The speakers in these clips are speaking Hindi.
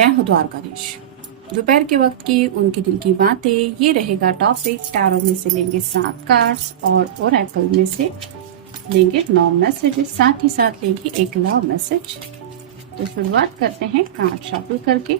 जय हो द्वारकाधीश। दोपहर के वक्त की उनके दिल की बातें, ये रहेगा टॉपिक। टैरो में से लेंगे 7 कार्ड्स और ओरेकल में से लेंगे 9 मैसेजेस, साथ ही साथ लेंगे एक लव मैसेज। तो शुरुआत करते हैं कार्ड शफल करके।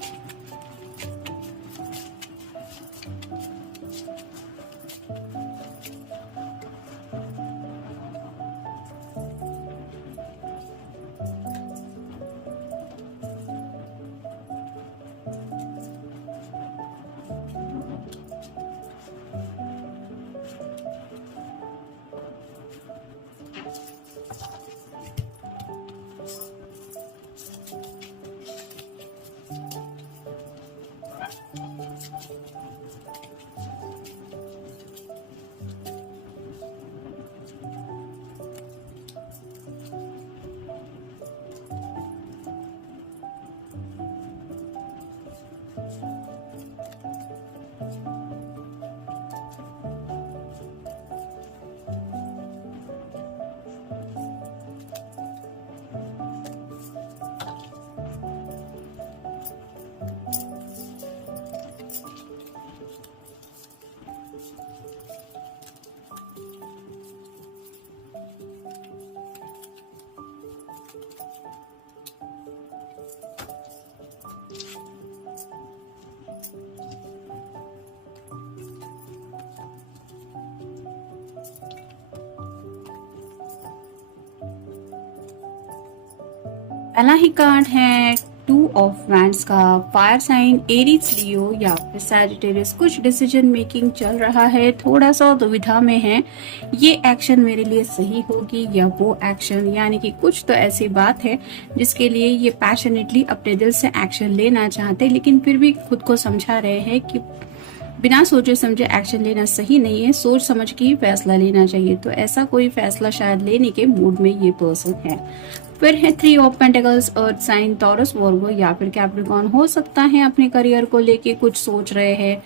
पहला ही कार्ड है 2 ऑफ वैंड्स का। फायर साइन एरीज, लियो या फिर सैजिटेरियस कुछ डिसीजन मेकिंग चल रहा है, थोड़ा सा दुविधा में है। ये एक्शन मेरे लिए सही होगी या वो एक्शन, यानी कि कुछ तो ऐसी बात है जिसके लिए ये पैशनेटली अपने दिल से एक्शन लेना चाहते, लेकिन फिर भी खुद को समझा रहे हैं कि बिना सोचे समझे एक्शन लेना सही नहीं है, सोच समझ के ही फैसला लेना चाहिए। तो ऐसा कोई फैसला शायद लेने के मूड में ये पर्सन है। फिर है 3 of pentacles, earth sign, Taurus, Virgo या फिर कैप्रिकॉर्न। हो सकता है अपने करियर को लेके कुछ सोच रहे हैं।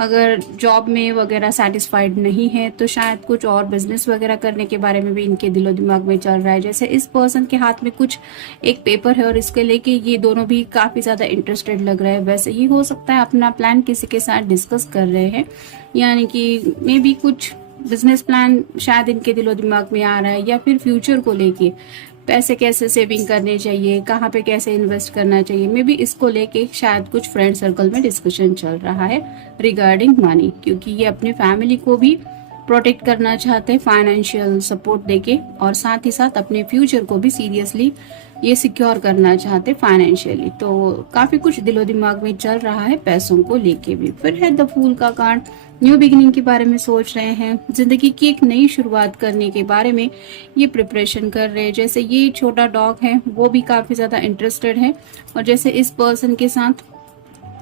अगर जॉब में वगैरह सेटिस्फाइड नहीं है तो शायद कुछ और बिजनेस वगैरह करने के बारे में भी इनके दिलो दिमाग में चल रहा है। जैसे इस पर्सन के हाथ में कुछ एक पेपर है और इसके लेके ये दोनों भी काफी ज्यादा इंटरेस्टेड लग रहे हैं। वैसे ही हो सकता है अपना प्लान किसी के साथ डिस्कस कर रहे हैं, यानी कि मे बी कुछ बिजनेस प्लान शायद इनके दिलो दिमाग में आ रहा है, या फिर फ्यूचर को लेके पैसे कैसे सेविंग करने चाहिए, कहाँ पे कैसे इन्वेस्ट करना चाहिए। मे बी इसको लेके शायद कुछ फ्रेंड सर्कल में डिस्कशन चल रहा है रिगार्डिंग मनी, क्योंकि ये अपने फैमिली को भी प्रोटेक्ट करना चाहते हैं फाइनेंशियल सपोर्ट देके, और साथ ही साथ अपने फ्यूचर को भी सीरियसली ये सिक्योर करना चाहते फाइनेंशियली। तो काफी कुछ दिलो दिमाग में चल रहा है पैसों को लेके भी। फिर है द फूल का कार्ड, न्यू बिगिनिंग के बारे में सोच रहे हैं, जिंदगी की एक नई शुरुआत करने के बारे में ये प्रिपरेशन कर रहे हैं। जैसे ये छोटा डॉग है वो भी काफी ज्यादा इंटरेस्टेड है, और जैसे इस पर्सन के साथ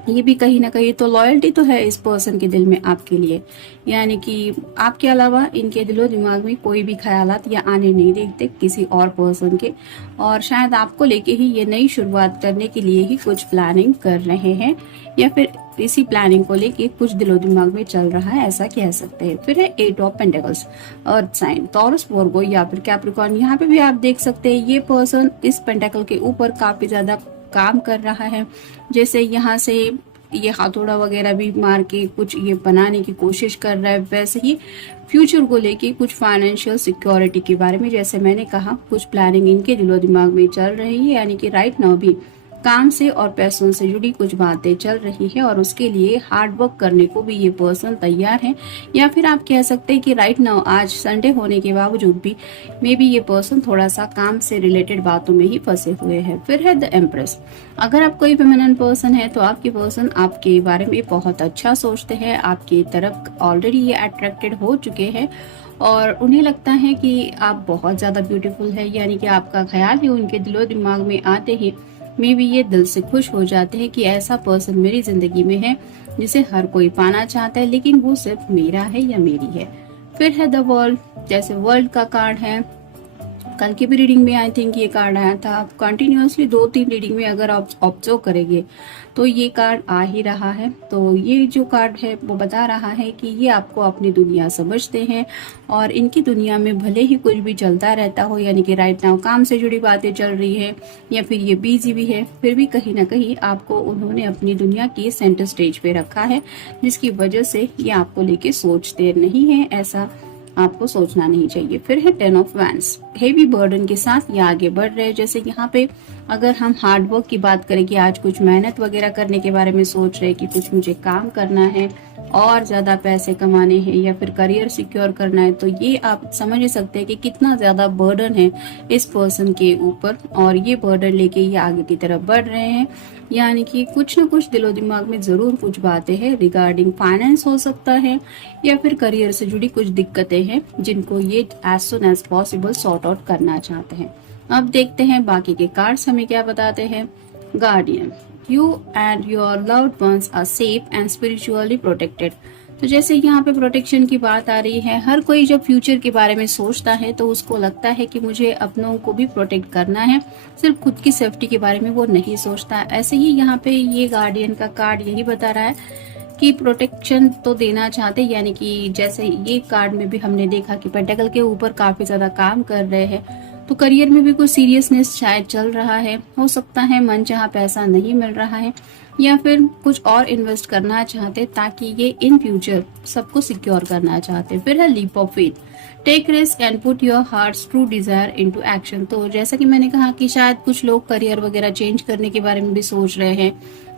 ये भी कहीं ना कहीं तो लॉयल्टी तो है इस पर्सन के दिल में आपके लिए, यानी कि आपके अलावा इनके दिलो दिमाग में कोई भी ख्यालात या आने नहीं देखते किसी और पर्सन के, और शायद आपको लेके ही ये नई शुरुआत करने के लिए ही कुछ प्लानिंग कर रहे हैं, या फिर इसी प्लानिंग को लेके कुछ दिलो दिमाग में चल रहा है, ऐसा कह सकते हैं। फिर है 8 of pentacles, earth sign, Taurus, Virgo या फिर कैप्रिकॉर्न। यहाँ पे भी आप देख सकते हैं ये पर्सन इस पेंटिकल के ऊपर काफी ज्यादा काम कर रहा है। जैसे यहाँ से ये हाथोड़ा वगैरह भी मार के कुछ ये बनाने की कोशिश कर रहा है, वैसे ही फ्यूचर को लेके कुछ फाइनेंशियल सिक्योरिटी के बारे में, जैसे मैंने कहा, कुछ प्लानिंग इनके दिलो दिमाग में चल रही है, यानी कि राइट नाउ भी काम से और पैसों से जुड़ी कुछ बातें चल रही है, और उसके लिए हार्ड वर्क करने को भी ये पर्सन तैयार है। या फिर आप कह सकते हैं कि राइट नाउ आज संडे होने के बावजूद भी मे बी ये पर्सन थोड़ा सा काम से रिलेटेड बातों में ही फंसे हुए हैं। फिर है द एम्प्रेस। अगर आप कोई फेमिनिन पर्सन है तो आपके पर्सन आपके बारे में बहुत अच्छा सोचते हैं, आपकी तरफ ऑलरेडी ये अट्रैक्टेड हो चुके हैं, और उन्हें लगता है कि आप बहुत ज्यादा ब्यूटीफुल है, यानी कि आपका ख्याल ही उनके दिलो दिमाग में आते ही मे भी ये दिल से खुश हो जाते हैं कि ऐसा पर्सन मेरी जिंदगी में है जिसे हर कोई पाना चाहता है, लेकिन वो सिर्फ मेरा है या मेरी है। फिर है द वर्ल्ड, जैसे वर्ल्ड का कार्ड है, कल की भी रीडिंग में आई थिंक ये कार्ड आया था। आप कंटिन्यूअसली 2-3 रीडिंग में अगर आप ऑब्जर्व करेंगे तो ये कार्ड आ ही रहा है। तो ये जो कार्ड है वो बता रहा है कि ये आपको अपनी दुनिया समझते हैं और इनकी दुनिया में भले ही कुछ भी चलता रहता हो, यानी कि राइट नाउ काम से जुड़ी बातें चल रही है या फिर ये बिजी भी है, फिर भी कहीं ना कहीं आपको उन्होंने अपनी दुनिया की सेंटर स्टेज पे रखा है, जिसकी वजह से ये आपको लेके सोचते नहीं है, ऐसा आपको सोचना नहीं चाहिए। फिर है 10 ऑफ वैंड्स, हेवी बर्डन के साथ ये आगे बढ़ रहे हैं। जैसे यहाँ पे अगर हम हार्ड वर्क की बात करें कि आज कुछ मेहनत वगैरह करने के बारे में सोच रहे हैं कि कुछ मुझे काम करना है और ज्यादा पैसे कमाने हैं या फिर करियर सिक्योर करना है, तो ये आप समझ ही सकते हैं कि कितना ज्यादा बर्डन है इस पर्सन के ऊपर और ये बर्डन लेके ये आगे की तरफ बढ़ रहे हैं। यानी कि कुछ ना कुछ दिलो दिमाग में जरूर कुछ बातें हैं, रिगार्डिंग फाइनेंस हो सकता है या फिर करियर से जुड़ी कुछ दिक्कतें हैं जिनको ये as soon as possible sort out करना चाहते हैं। अब देखते हैं बाकी के कार्ड्स हमें क्या बताते हैं। Guardian, you and your loved ones are safe and spiritually protected. तो जैसे यहाँ पे प्रोटेक्शन की बात आ रही है, हर कोई जब फ्यूचर के बारे में सोचता है तो उसको लगता है कि मुझे अपनों को भी प्रोटेक्ट करना है, सिर्फ खुद की सेफ्टी के बारे में वो नहीं सोचता। ऐसे ही यहाँ पे ये गार्डियन का कार्ड यही बता रहा है कि प्रोटेक्शन तो देना चाहते, यानी कि जैसे ये कार्ड में भी हमने देखा कि पेंटाकल के ऊपर काफी ज्यादा काम कर रहे हैं, तो करियर में भी कुछ सीरियसनेस शायद चल रहा है। हो सकता है मन चाहा पैसा नहीं मिल रहा है या फिर कुछ और इन्वेस्ट करना चाहते ताकि ये इन फ्यूचर सबको सिक्योर करना चाहते। फिर है leap of faith, take risk and put your heart's true desire into action. तो जैसा कि मैंने कहा कि शायद कुछ लोग करियर वगैरह चेंज करने के बारे में भी सोच रहे हैं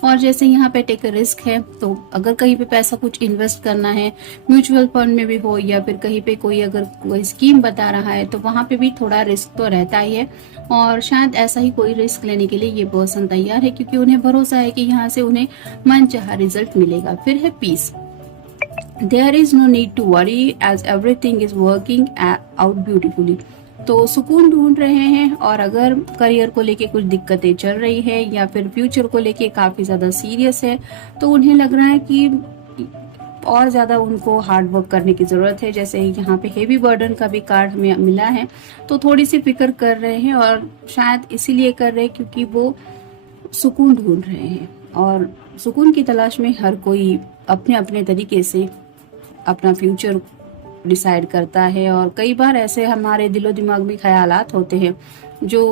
और जैसे यहाँ पे टेक रिस्क है, तो अगर कहीं पे पैसा कुछ इन्वेस्ट करना है, म्यूचुअल फंड में भी हो या फिर कहीं पे कोई अगर कोई स्कीम बता रहा है, तो वहां पे भी थोड़ा रिस्क तो रहता ही है और शायद ऐसा ही कोई रिस्क लेने के लिए ये पर्सन तैयार है क्योंकि उन्हें भरोसा है कि यहाँ से उन्हें मनचाहा रिजल्ट मिलेगा। फिर है peace, there is no need to worry as everything is working out beautifully. तो सुकून ढूंढ रहे हैं और अगर करियर को लेके कुछ दिक्कतें चल रही है या फिर फ्यूचर को लेके काफी ज्यादा सीरियस है, तो उन्हें लग रहा है कि और ज्यादा उनको हार्ड वर्क करने की जरूरत है। जैसे यहाँ पे हेवी बर्डन का भी कार्ड में मिला है, तो थोड़ी सी फिक्र कर रहे हैं और शायद इसीलिए कर रहे हैं क्योंकि वो सुकून ढूंढ रहे हैं और सुकून की तलाश में हर कोई अपने अपने तरीके से अपना फ्यूचर डिसाइड करता है और कई बार ऐसे हमारे दिलो दिमाग में ख्यालात होते हैं जो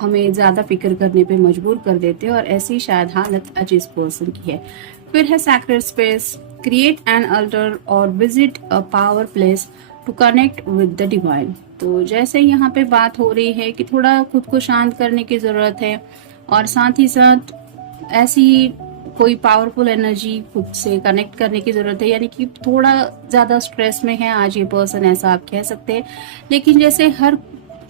हमें ज्यादा फिक्र करने पे मजबूर कर देते हैं और ऐसी शायद हालत आज इस पर्सन की है। फिर है sacred space, create an altar और visit a power place to connect with the divine. तो जैसे यहाँ पे बात हो रही है कि थोड़ा खुद को शांत करने की जरूरत है और साथ ही साथ ऐसी कोई पावरफुल एनर्जी खुद से कनेक्ट करने की जरूरत है, यानी कि थोड़ा ज्यादा स्ट्रेस में है आज ये पर्सन, ऐसा आप कह सकते हैं। लेकिन जैसे हर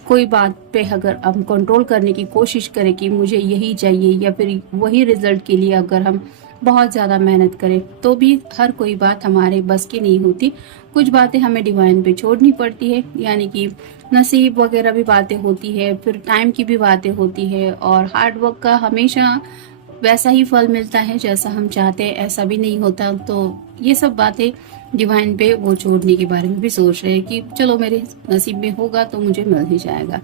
कोई बात पे अगर हम कंट्रोल करने की कोशिश करें कि मुझे यही चाहिए या फिर वही रिजल्ट के लिए अगर हम बहुत ज्यादा मेहनत करें तो भी हर कोई बात हमारे बस की नहीं होती। कुछ बातें हमें डिवाइन पे छोड़नी पड़ती है, यानी कि नसीब वगैरह भी बातें होती है, फिर टाइम की भी बातें होती है और हार्ड वर्क का हमेशा वैसा ही फल मिलता है जैसा हम चाहते हैं, ऐसा भी नहीं होता। तो ये सब बातें डिवाइन पे वो छोड़ने के बारे में भी सोच रहे हैं कि चलो मेरे नसीब में होगा तो मुझे मिल ही जाएगा।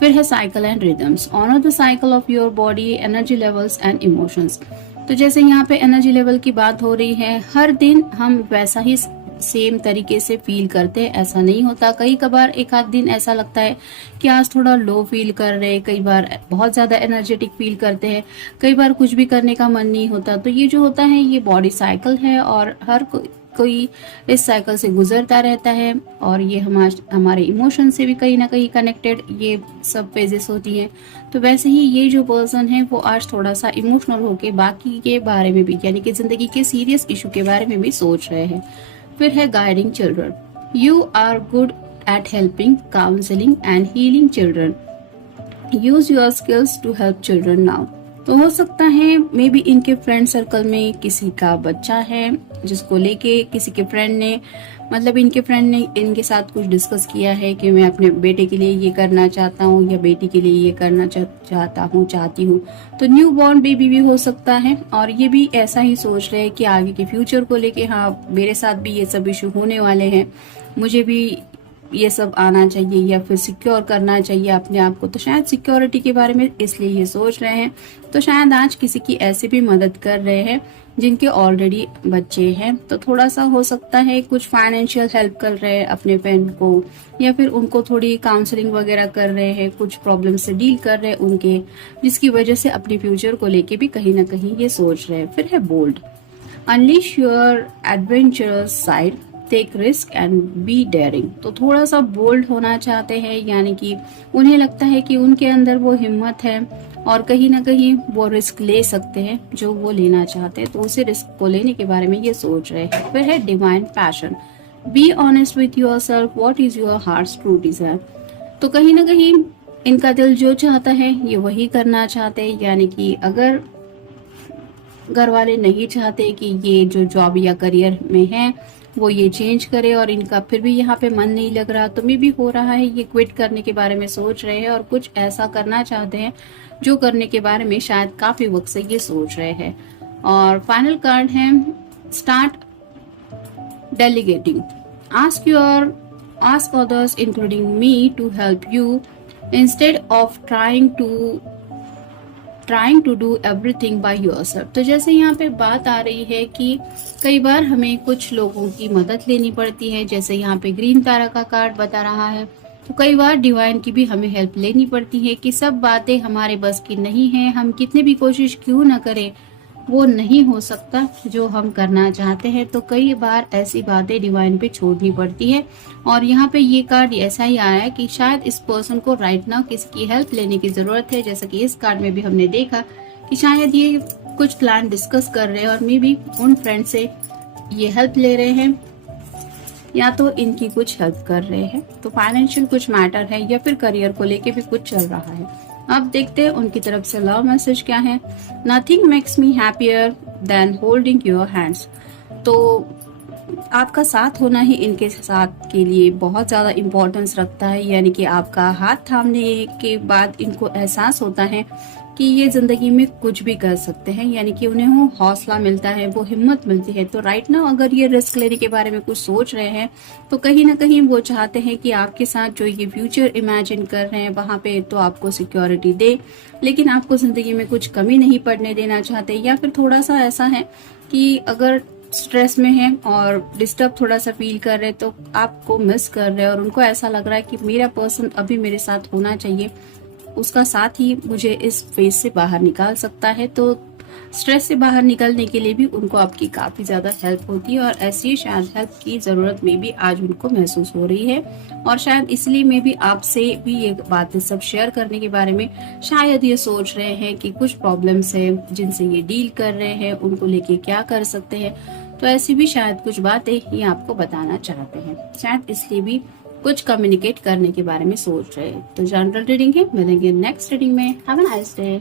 फिर है cycle and rhythms, honour the cycle of your body, energy levels and emotions. तो जैसे यहाँ पे एनर्जी लेवल की बात हो रही है, हर दिन हम वैसा ही सेम तरीके से फील करते हैं, ऐसा नहीं होता। कई कबार एक आध दिन ऐसा लगता है कि आज थोड़ा लो फील कर रहे हैं, कई बार बहुत ज्यादा एनर्जेटिक फील करते हैं, कई बार कुछ भी करने का मन नहीं होता। तो ये जो होता है ये बॉडी साइकिल है और हर कोई इस साइकिल से गुजरता रहता है और ये हमारे इमोशन से भी कहीं ना कहीं कनेक्टेड ये सब फेजेस होती हैं। तो वैसे ही ये जो पर्सन है वो आज थोड़ा सा इमोशनल होके बाकी के बारे में भी, यानी कि जिंदगी के सीरियस इशू के बारे में भी सोच रहे हैं। फिर है guiding children, you are good at helping, counselling and healing children, use your skills to help children now. तो हो सकता है मे बी इनके फ्रेंड सर्कल में किसी का बच्चा है जिसको लेके किसी के फ्रेंड ने, मतलब इनके फ्रेंड ने इनके साथ कुछ डिस्कस किया है कि मैं अपने बेटे के लिए ये करना चाहता हूँ या बेटी के लिए ये करना चाहती हूँ। तो न्यू बॉर्न बेबी भी हो सकता है और ये भी ऐसा ही सोच रहे हैं कि आगे के फ्यूचर को लेके हाँ मेरे साथ भी ये सब इशू होने वाले हैं, मुझे भी ये सब आना चाहिए या फिर सिक्योर करना चाहिए अपने आप को, तो शायद सिक्योरिटी के बारे में इसलिए ये सोच रहे हैं। तो शायद आज किसी की ऐसी भी मदद कर रहे हैं जिनके ऑलरेडी बच्चे हैं, तो थोड़ा सा हो सकता है कुछ फाइनेंशियल हेल्प कर रहे हैं अपने फ्रेंड को, या फिर उनको थोड़ी काउंसलिंग वगैरह कर रहे हैं, कुछ प्रॉब्लम से डील कर रहे हैं उनके, जिसकी वजह से अपने फ्यूचर को लेके भी कहीं ना कहीं ये सोच रहे हैं। फिर है bold, unleash your adventurous side, take risk and be daring. तो थोड़ा सा बोल्ड होना चाहते हैं, यानी कि उन्हें लगता है कि उनके अंदर वो हिम्मत है और कहीं ना कहीं वो रिस्क ले सकते हैं जो वो लेना चाहते हैं, तो उसी रिस्क को लेने के बारे में ये सोच रहे हैं। फिर है divine passion, be honest with yourself, what is your heart's true desire. तो कहीं ना कहीं इनका दिल जो चाहता है ये वही करना चाहते हैं, यानी कि अगर घर वाले नहीं चाहते कि ये जो जॉब या करियर में है वो ये चेंज करे और इनका फिर भी यहाँ पे मन नहीं लग रहा, तो मे भी हो रहा है ये क्विट करने के बारे में सोच रहे हैं और कुछ ऐसा करना चाहते हैं जो करने के बारे में शायद काफी वक्त से ये सोच रहे हैं। और फाइनल कार्ड है start delegating, ask others including me to help you instead of trying to do everything by yourself. तो जैसे यहाँ पे बात आ रही है कि कई बार हमें कुछ लोगों की मदद लेनी पड़ती है, जैसे यहाँ पे ग्रीन तारा का कार्ड बता रहा है, तो कई बार डिवाइन की भी हमें हेल्प लेनी पड़ती है कि सब बातें हमारे बस की नहीं है, हम कितने भी कोशिश क्यों ना करें वो नहीं हो सकता जो हम करना चाहते हैं, तो कई बार ऐसी बातें डिवाइन पे छोड़नी पड़ती है। और यहाँ पे ये कार्ड ऐसा ही आया है कि शायद इस पर्सन को राइट नाउ किसी की हेल्प लेने की जरूरत है, जैसा कि इस कार्ड में भी हमने देखा कि शायद ये कुछ प्लान डिस्कस कर रहे हैं और मे भी उन फ्रेंड से ये हेल्प ले रहे हैं या तो इनकी कुछ हेल्प कर रहे हैं। तो फाइनेंशियल कुछ मैटर है या फिर करियर को लेके भी कुछ चल रहा है। अब देखते हैं उनकी तरफ से लव मैसेज क्या है। Nothing makes me happier than holding your hands. तो आपका साथ होना ही इनके साथ के लिए बहुत ज़्यादा इम्पोर्टेंस रखता है, यानी कि आपका हाथ थामने के बाद इनको एहसास होता है कि ये जिंदगी में कुछ भी कर सकते हैं, यानी कि उन्हें वो हौसला मिलता है, वो हिम्मत मिलती है। तो राइट नाउ अगर ये रिस्क लेने के बारे में कुछ सोच रहे हैं तो कहीं ना कहीं वो चाहते हैं कि आपके साथ जो ये फ्यूचर इमेजिन कर रहे हैं वहां पे तो आपको सिक्योरिटी दे, लेकिन आपको जिंदगी में कुछ कमी नहीं पड़ने देना चाहते। या फिर थोड़ा सा ऐसा है कि अगर स्ट्रेस में है और डिस्टर्ब थोड़ा सा फील कर रहे हैं तो आपको मिस कर रहे हैं और उनको ऐसा लग रहा है कि मेरा पर्सन अभी मेरे साथ होना चाहिए, उसका साथ ही मुझे इस फेज से बाहर निकाल सकता है। तो स्ट्रेस से बाहर निकलने के लिए भी उनको आपकी काफी ज्यादा हेल्प होती है और ऐसी शायद हेल्प की जरूरत में भी आज उनको महसूस हो रही है। और शायद इसलिए में भी आपसे भी ये बातें सब शेयर करने के बारे में शायद ये सोच रहे हैं कि कुछ प्रॉब्लम्स है जिनसे ये डील कर रहे हैं, उनको लेके क्या कर सकते हैं। तो ऐसी भी शायद कुछ बातें ये आपको बताना चाहते हैं, शायद इसलिए भी कुछ कम्युनिकेट करने के बारे में सोच रहे हैं। तो जनरल रीडिंग है, मिलेंगे नेक्स्ट रीडिंग में। Have a nice day.